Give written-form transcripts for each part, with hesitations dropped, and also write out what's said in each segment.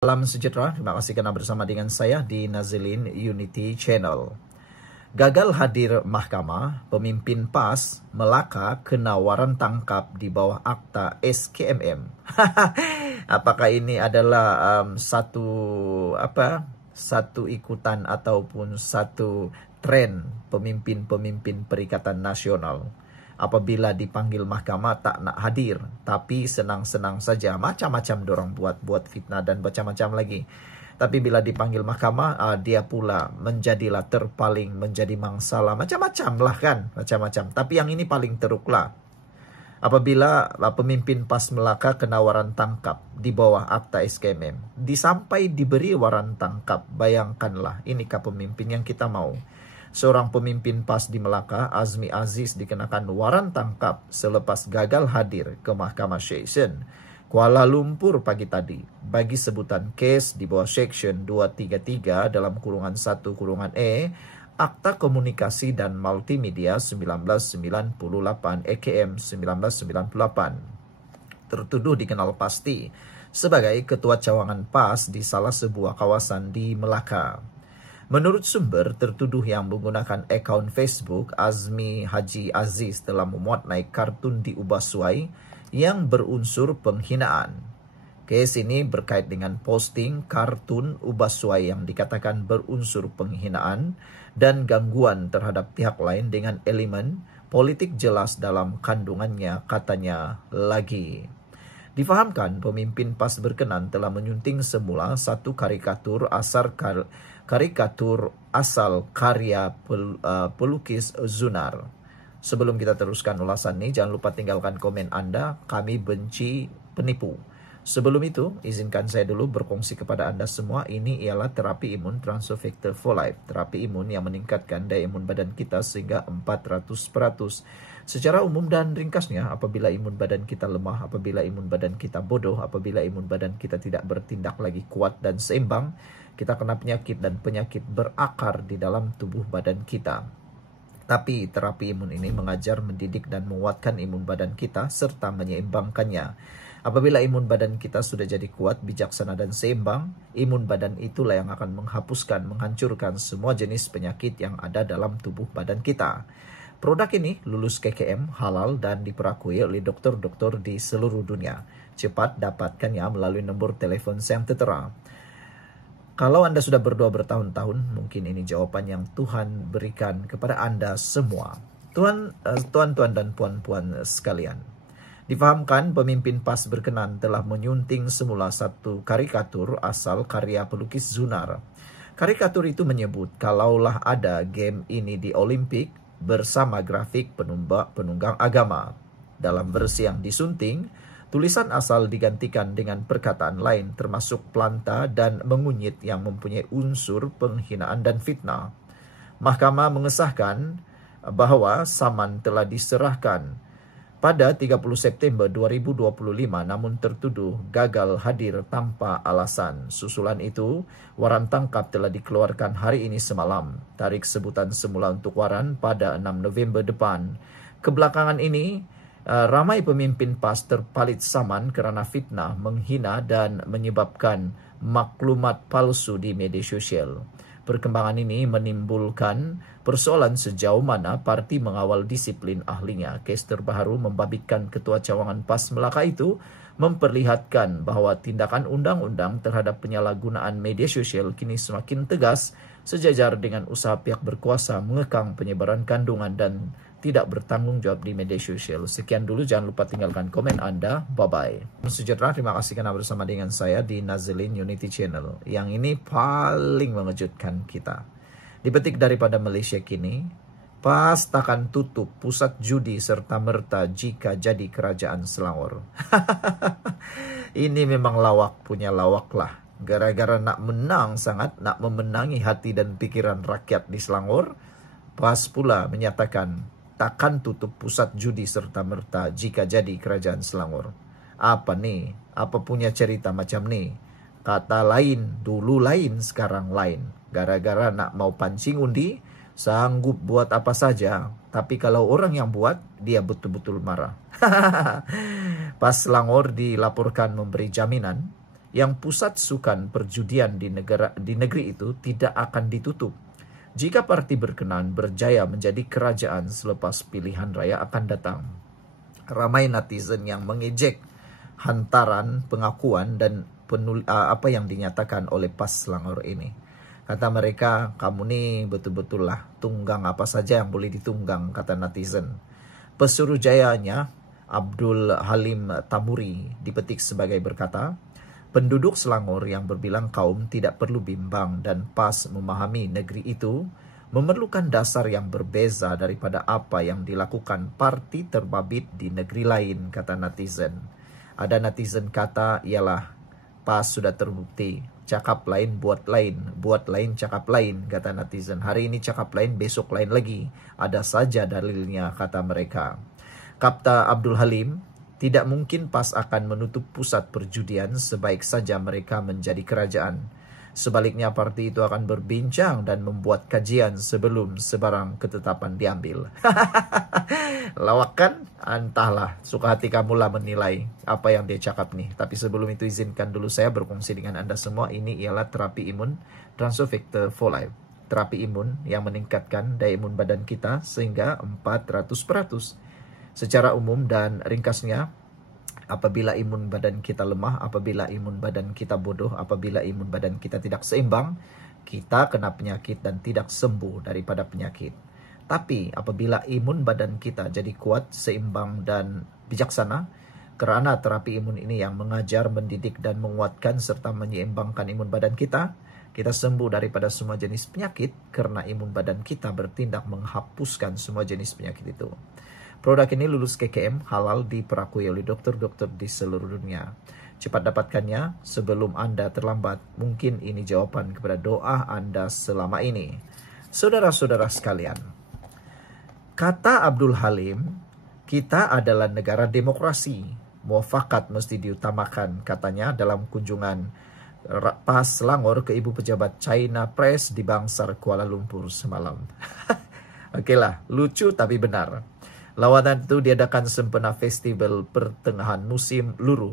Salam sejahtera, terima kasih karena bersama dengan saya di Nazilin Unity Channel. Gagal hadir mahkamah, pemimpin PAS Melaka kena waran tangkap di bawah akta SKMM. Apakah ini adalah satu ikutan ataupun satu tren pemimpin-pemimpin Perikatan Nasional? Apabila dipanggil mahkamah tak nak hadir, tapi senang-senang saja, macam-macam dorang buat fitnah dan macam-macam lagi. Tapi bila dipanggil mahkamah, dia pula menjadilah terpaling, menjadi mangsalah, macam-macam lah kan, macam-macam. Tapi yang ini paling teruklah. Apabila pemimpin PAS Melaka kena waran tangkap di bawah akta SKMM, disampai diberi waran tangkap, bayangkanlah, inikah pemimpin yang kita mau? Seorang pemimpin PAS di Melaka, Azmi Aziz, dikenakan waran tangkap selepas gagal hadir ke Mahkamah Session Kuala Lumpur pagi tadi bagi sebutan kes di bawah Section 233 dalam kurungan 1 kurungan E Akta Komunikasi dan Multimedia 1998 EKM 1998. Tertuduh dikenal pasti sebagai ketua cawangan PAS di salah sebuah kawasan di Melaka. Menurut sumber, tertuduh yang menggunakan akaun Facebook Azmi Haji Aziz telah memuat naik kartun di Ubaswai yang berunsur penghinaan. Kes ini berkait dengan posting kartun Ubaswai yang dikatakan berunsur penghinaan dan gangguan terhadap pihak lain dengan elemen politik jelas dalam kandungannya, katanya lagi. Difahamkan pemimpin PAS berkenan telah menyunting semula satu karikatur asal karya pelukis Zunar. Sebelum kita teruskan ulasan ini, jangan lupa tinggalkan komen Anda. Kami benci penipu. Sebelum itu, izinkan saya dulu berkongsi kepada Anda semua. Ini ialah terapi imun Transfer Factor for Life. Terapi imun yang meningkatkan daya imun badan kita sehingga 400%. Secara umum dan ringkasnya, apabila imun badan kita lemah, apabila imun badan kita bodoh, apabila imun badan kita tidak bertindak lagi kuat dan seimbang, kita kena penyakit dan penyakit berakar di dalam tubuh badan kita. Tapi terapi imun ini mengajar, mendidik dan menguatkan imun badan kita serta menyeimbangkannya. Apabila imun badan kita sudah jadi kuat, bijaksana dan seimbang, imun badan itulah yang akan menghapuskan, menghancurkan semua jenis penyakit yang ada dalam tubuh badan kita. Produk ini lulus KKM, halal dan diperakui oleh dokter-dokter di seluruh dunia. Cepat dapatkannya melalui nomor telepon yang tertera. Kalau Anda sudah berdoa bertahun-tahun, mungkin ini jawaban yang Tuhan berikan kepada Anda semua. Tuan-tuan dan puan-puan sekalian. Difahamkan pemimpin PAS berkenan telah menyunting semula satu karikatur asal karya pelukis Zunar. Karikatur itu menyebut kalaulah ada game ini di Olimpik bersama grafik penunggang agama. Dalam versi yang disunting, tulisan asal digantikan dengan perkataan lain termasuk planta dan mengunyit yang mempunyai unsur penghinaan dan fitnah. Mahkamah mengesahkan bahwa saman telah diserahkan pada 30 September 2025 namun tertuduh gagal hadir tanpa alasan. Susulan itu, waran tangkap telah dikeluarkan hari ini semalam. Tarikh sebutan semula untuk waran pada 6 November depan. Kebelakangan ini, ramai pemimpin PAS terpalit saman kerana fitnah, menghina dan menyebabkan maklumat palsu di media sosial. Perkembangan ini menimbulkan persoalan sejauh mana parti mengawal disiplin ahlinya. Kes terbaru membabitkan Ketua Cawangan PAS Melaka itu memperlihatkan bahawa tindakan undang-undang terhadap penyalahgunaan media sosial kini semakin tegas sejajar dengan usaha pihak berkuasa mengekang penyebaran kandungan dan tidak bertanggung jawab di media sosial. Sekian dulu, jangan lupa tinggalkan komen Anda. Bye-bye. Sejahtera, terima kasih karena bersama dengan saya di Nazilin Unity Channel. Yang ini paling mengejutkan kita. Dipetik daripada Malaysia kini, PAS takkan tutup pusat judi serta merta jika jadi kerajaan Selangor. Ini memang lawak punya lawak lah. Gara-gara nak menang sangat, nak memenangi hati dan pikiran rakyat di Selangor, PAS pula menyatakan takkan tutup pusat judi serta merta jika jadi kerajaan Selangor. Apa nih? Apa punya cerita macam nih? Kata lain, dulu lain, sekarang lain. Gara-gara nak mau pancing undi, sanggup buat apa saja. Tapi kalau orang yang buat, dia betul-betul marah. PAS Selangor dilaporkan memberi jaminan yang pusat sukan perjudian di negeri itu tidak akan ditutup. Jika parti berkenan berjaya menjadi kerajaan selepas pilihan raya akan datang. Ramai netizen yang mengejek hantaran pengakuan dan apa yang dinyatakan oleh PAS Selangor ini. Kata mereka, kamu nih betul-betul lah tunggang apa saja yang boleh ditunggang, kata netizen. Pesuruhjayanya Abdul Halim Tamuri dipetik sebagai berkata, penduduk Selangor yang berbilang kaum tidak perlu bimbang dan PAS memahami negeri itu memerlukan dasar yang berbeza daripada apa yang dilakukan parti terbabit di negeri lain, kata netizen. Ada netizen kata, ialah PAS sudah terbukti, cakap lain buat lain cakap lain, kata netizen. Hari ini cakap lain, besok lain lagi. Ada saja dalilnya, kata mereka. Kata Abdul Halim, tidak mungkin PAS akan menutup pusat perjudian sebaik saja mereka menjadi kerajaan. Sebaliknya parti itu akan berbincang dan membuat kajian sebelum sebarang ketetapan diambil. Lawak kan? Entahlah, suka hati kamulah menilai apa yang dia cakap nih. Tapi sebelum itu izinkan dulu saya berkongsi dengan Anda semua. Ini ialah terapi imun Transovector for Life. Terapi imun yang meningkatkan daya imun badan kita sehingga 400%. Secara umum dan ringkasnya, apabila imun badan kita lemah, apabila imun badan kita bodoh, apabila imun badan kita tidak seimbang, kita kena penyakit dan tidak sembuh daripada penyakit. Tapi apabila imun badan kita jadi kuat, seimbang dan bijaksana, kerana terapi imun ini yang mengajar, mendidik dan menguatkan serta menyeimbangkan imun badan kita sembuh daripada semua jenis penyakit karena imun badan kita bertindak menghapuskan semua jenis penyakit itu. Produk ini lulus KKM, halal, diperakui oleh dokter-dokter di seluruh dunia. Cepat dapatkannya sebelum Anda terlambat. Mungkin ini jawaban kepada doa Anda selama ini. Saudara-saudara sekalian, kata Abdul Halim, kita adalah negara demokrasi. Muafakat mesti diutamakan, katanya dalam kunjungan PAS Selangor ke Ibu Pejabat China Press di Bangsar, Kuala Lumpur semalam. Okeylah, lucu tapi benar. Lawatan itu diadakan sempena festival pertengahan musim luruh.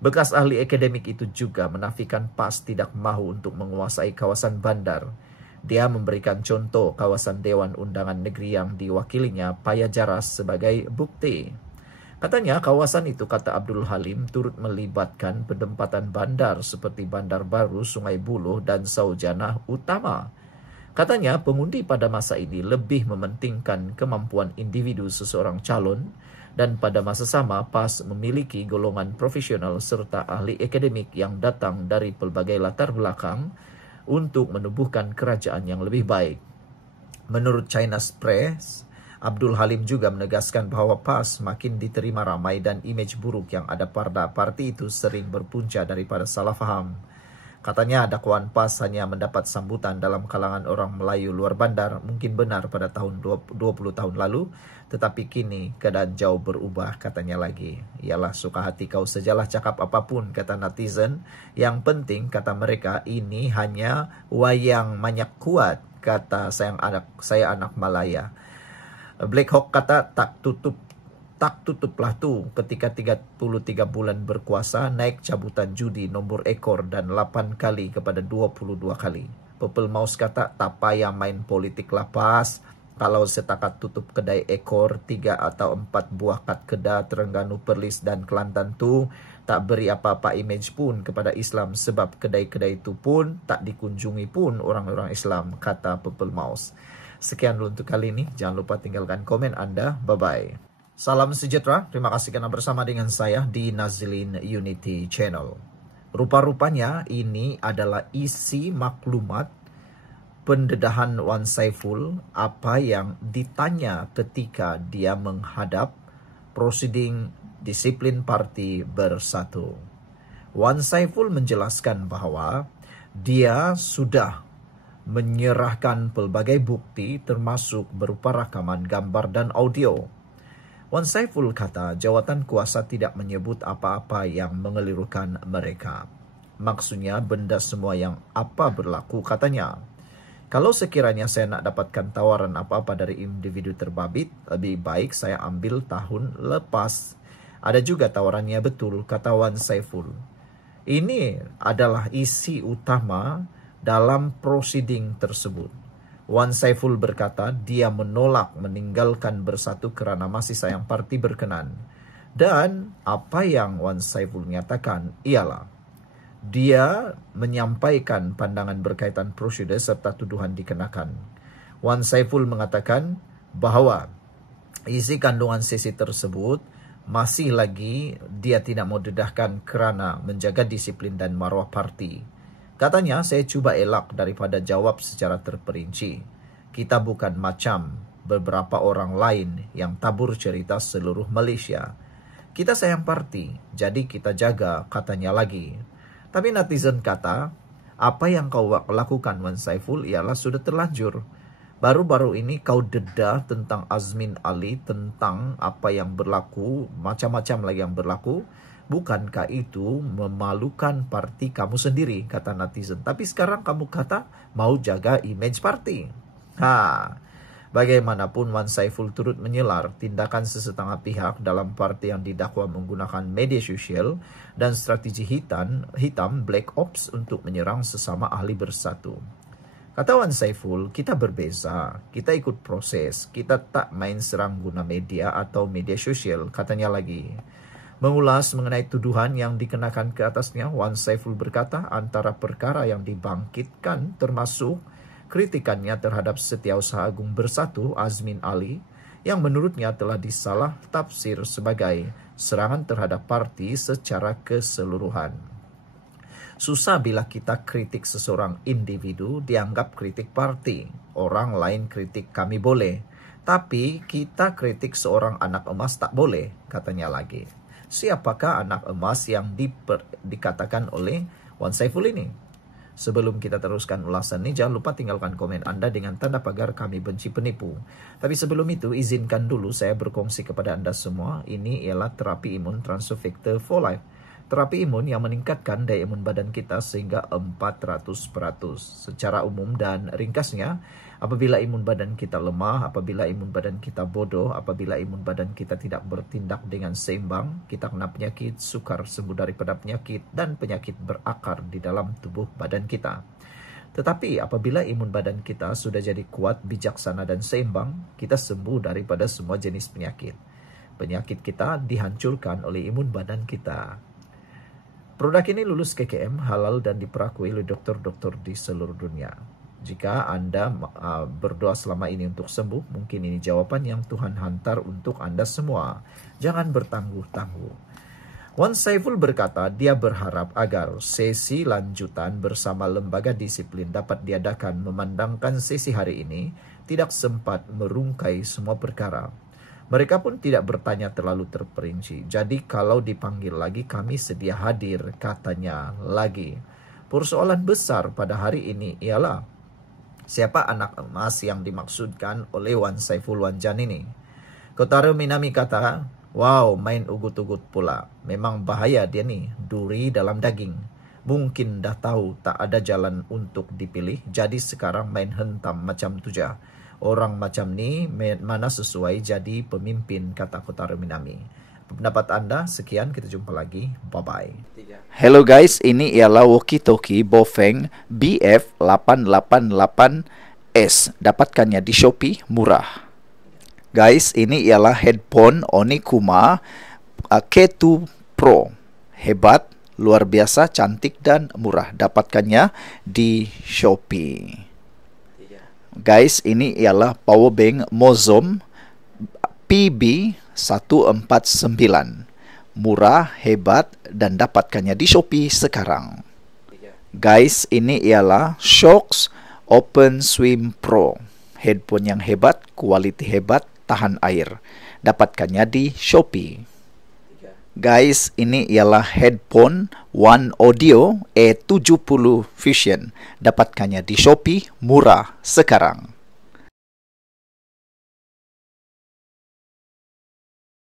Bekas ahli akademik itu juga menafikan PAS tidak mahu untuk menguasai kawasan bandar. Dia memberikan contoh kawasan Dewan Undangan Negeri yang diwakilinya Paya Jaras sebagai bukti. Katanya kawasan itu, kata Abdul Halim, turut melibatkan penempatan bandar seperti Bandar Baru, Sungai Buloh dan Saujana Utama. Katanya pengundi pada masa ini lebih mementingkan kemampuan individu seseorang calon dan pada masa sama PAS memiliki golongan profesional serta ahli akademik yang datang dari pelbagai latar belakang untuk menubuhkan kerajaan yang lebih baik. Menurut China's Press, Abdul Halim juga menegaskan bahawa PAS makin diterima ramai dan imej buruk yang ada pada parti itu sering berpunca daripada salah faham. Katanya dakwaan PAS hanya mendapat sambutan dalam kalangan orang Melayu luar bandar, mungkin benar pada tahun 20 tahun lalu, tetapi kini keadaan jauh berubah, katanya lagi. Ialah suka hati kau sajalah cakap apapun, kata netizen. Yang penting, kata mereka, ini hanya wayang manyak kuat, kata saya anak Malaya. Black Hawk kata tak tutuplah tu ketika 33 bulan berkuasa naik cabutan judi nombor ekor dan 8 kali kepada 22 kali. Purple Mouse kata tak payah main politik lah PAS. Kalau setakat tutup kedai ekor 3 atau 4 buah kad kedah Terengganu, Perlis dan Kelantan tu tak beri apa-apa image pun kepada Islam sebab kedai-kedai itu pun tak dikunjungi pun orang-orang Islam, kata Purple Mouse. Sekian dulu untuk kali ini. Jangan lupa tinggalkan komen Anda. Bye-bye. Salam sejahtera, terima kasih karena bersama dengan saya di Nazilin Unity Channel. Rupa-rupanya ini adalah isi maklumat pendedahan Wan Saiful apa yang ditanya ketika dia menghadap prosiding disiplin parti bersatu. Wan Saiful menjelaskan bahawa dia sudah menyerahkan pelbagai bukti termasuk berupa rakaman gambar dan audio. Wan Saiful kata jawatan kuasa tidak menyebut apa-apa yang mengelirukan mereka. Maksudnya benda semua yang apa berlaku, katanya. Kalau sekiranya saya nak dapatkan tawaran apa-apa dari individu terbabit, lebih baik saya ambil tahun lepas. Ada juga tawarannya betul, kata Wan Saiful. Ini adalah isi utama dalam proceeding tersebut. Wan Saiful berkata dia menolak meninggalkan Bersatu kerana masih sayang parti berkenan. Dan apa yang Wan Saiful nyatakan ialah dia menyampaikan pandangan berkaitan prosedur serta tuduhan dikenakan. Wan Saiful mengatakan bahawa isi kandungan sesi tersebut masih lagi dia tidak mau dedahkan kerana menjaga disiplin dan maruah parti. Katanya, saya cuba elak daripada jawab secara terperinci. Kita bukan macam beberapa orang lain yang tabur cerita seluruh Malaysia. Kita sayang parti, jadi kita jaga, katanya lagi. Tapi netizen kata, apa yang kau lakukan Wan Saiful ialah sudah terlanjur. Baru-baru ini kau dedah tentang Azmin Ali, tentang apa yang berlaku, macam-macam lagi yang berlaku. Bukankah itu memalukan parti kamu sendiri, kata netizen. Tapi sekarang kamu kata mau jaga image parti. Bagaimanapun Wan Saiful turut menyelar tindakan sesetengah pihak dalam parti yang didakwa menggunakan media sosial dan strategi hitam black ops untuk menyerang sesama ahli Bersatu. Kata Wan Saiful, kita berbeza, kita ikut proses, kita tak main serang guna media atau media sosial, katanya lagi. Mengulas mengenai tuduhan yang dikenakan ke atasnya, Wan Saiful berkata antara perkara yang dibangkitkan termasuk kritikannya terhadap Setiausaha Agung Bersatu Azmin Ali yang menurutnya telah disalah tafsir sebagai serangan terhadap parti secara keseluruhan. Susah bila kita kritik seseorang individu dianggap kritik parti. Orang lain kritik kami boleh, tapi kita kritik seorang anak emas tak boleh, katanya lagi. Siapakah anak emas yang dikatakan oleh Wan Saiful ini? Sebelum kita teruskan ulasan ini, jangan lupa tinggalkan komen Anda dengan tanda pagar kami benci penipu. Tapi sebelum itu, izinkan dulu saya berkongsi kepada Anda semua. Ini ialah terapi imun Transfer Factor for Life. Terapi imun yang meningkatkan daya imun badan kita sehingga 400%. Secara umum dan ringkasnya, apabila imun badan kita lemah, apabila imun badan kita bodoh, apabila imun badan kita tidak bertindak dengan seimbang, kita kena penyakit, sukar sembuh daripada penyakit, dan penyakit berakar di dalam tubuh badan kita. Tetapi apabila imun badan kita sudah jadi kuat, bijaksana, dan seimbang, kita sembuh daripada semua jenis penyakit. Penyakit kita dihancurkan oleh imun badan kita. Produk ini lulus KKM, halal dan diperakui oleh dokter-dokter di seluruh dunia. Jika Anda berdoa selama ini untuk sembuh, mungkin ini jawaban yang Tuhan hantar untuk Anda semua. Jangan bertangguh-tangguh. Wan Saiful berkata dia berharap agar sesi lanjutan bersama lembaga disiplin dapat diadakan memandangkan sesi hari ini tidak sempat merungkai semua perkara. Mereka pun tidak bertanya terlalu terperinci. Jadi kalau dipanggil lagi kami sedia hadir, katanya lagi. Persoalan besar pada hari ini ialah siapa anak emas yang dimaksudkan oleh Wan Saiful Wanjan ini. Kotaro Minami kata, wow, main ugut-ugut pula. Memang bahaya dia nih, duri dalam daging. Mungkin dah tahu tak ada jalan untuk dipilih, jadi sekarang main hentam macam tu je. Orang macam ni mana sesuai jadi pemimpin, kata Kotaro Minami. Pendapat Anda, sekian, kita jumpa lagi. Bye-bye. Hello guys, ini ialah walkie-talkie Bofeng BF888S. Dapatkannya di Shopee, murah. Guys, ini ialah headphone Onikuma K2 Pro. Hebat, luar biasa, cantik dan murah. Dapatkannya di Shopee. Guys, ini ialah powerbank Mozom PB149. Murah, hebat, dan dapatkannya di Shopee sekarang. Guys, ini ialah Shocks Open Swim Pro. Headphone yang hebat, kualiti hebat, tahan air. Dapatkannya di Shopee. Guys, ini ialah headphone One Audio E70 Fusion. Dapatkannya di Shopee, murah sekarang.